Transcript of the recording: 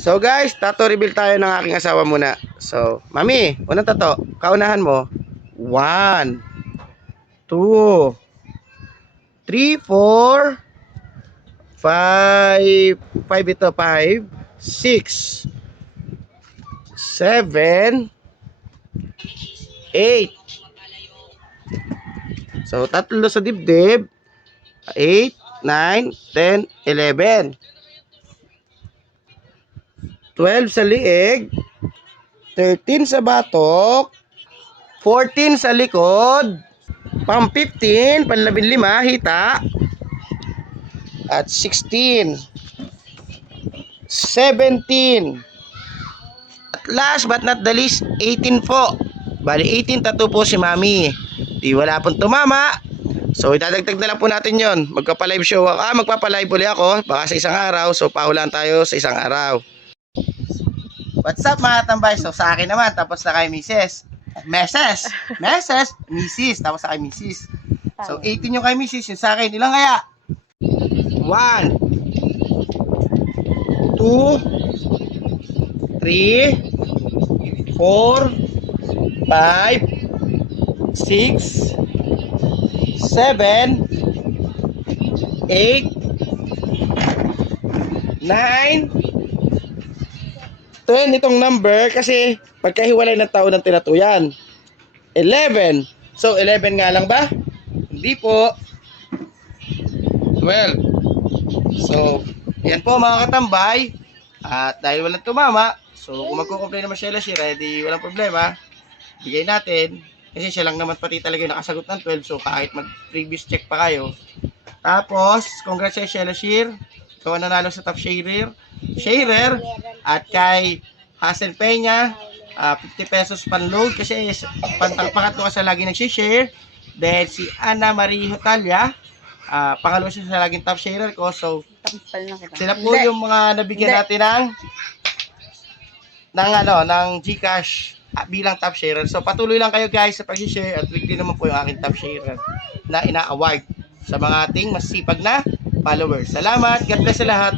So guys, tattoo reveal tayo ng aking asawa muna. So, Mami, unang tattoo. Kaunahan mo. 1, 2, 3, 4, 5. 5 ito, 5, 6, 7, 8. So, tatlo sa dibdib. 8, 9, 10, 11. 12 sa liig. 13 sa batok. 14 sa likod. Pang 15, panlabing lima, hita. At 16. 17. At last but not the least, 18 po. Bali 18 tattoo po si Mami. Di wala pong tumama. So idadagdag na lang po natin yon. Magpapa-live show ako. Magpapa-live ulit ako. Baka sa isang araw. So pahulan tayo sa isang araw. What's up mga tambay? So sa akin naman. Tapos na kay Mrs. Mrs. Tapos na kay Mrs. So 18 yung kay Mrs. Yung sa akin. Ilang kaya? 1, 2, 3, 4, 5, 6, 7, 8, 9, 10 itong number kasi pagkahiwalay ng taon ng tinatuyan. 11. So 11 nga lang ba? Hindi po. 12. So, yan po mga katambay. At dahil walang tumama, so kung magkukomplain naman siya ready, walang problema. Bigay natin. Kasi siya lang naman pati talaga yung nakasagot ng 12. So kahit mag-previous check pa kayo. Tapos, congrats kay Sheila Shear. Ikaw ang nanalo sa top sharer. At kay Hazel Peña, 50 pesos panload kasi pangatlo ka sa lagi nagsishare. Then si Ana Marie Hotalia, pangalawa siya sa laging top sharer ko. So, sila po yung mga nabigyan natin ng GCash bilang top sharer. So, patuloy lang kayo guys sa pag-share at weekly naman po yung aking top sharer na ina-award sa mga ating masipag na followers. Salamat. God bless sa lahat.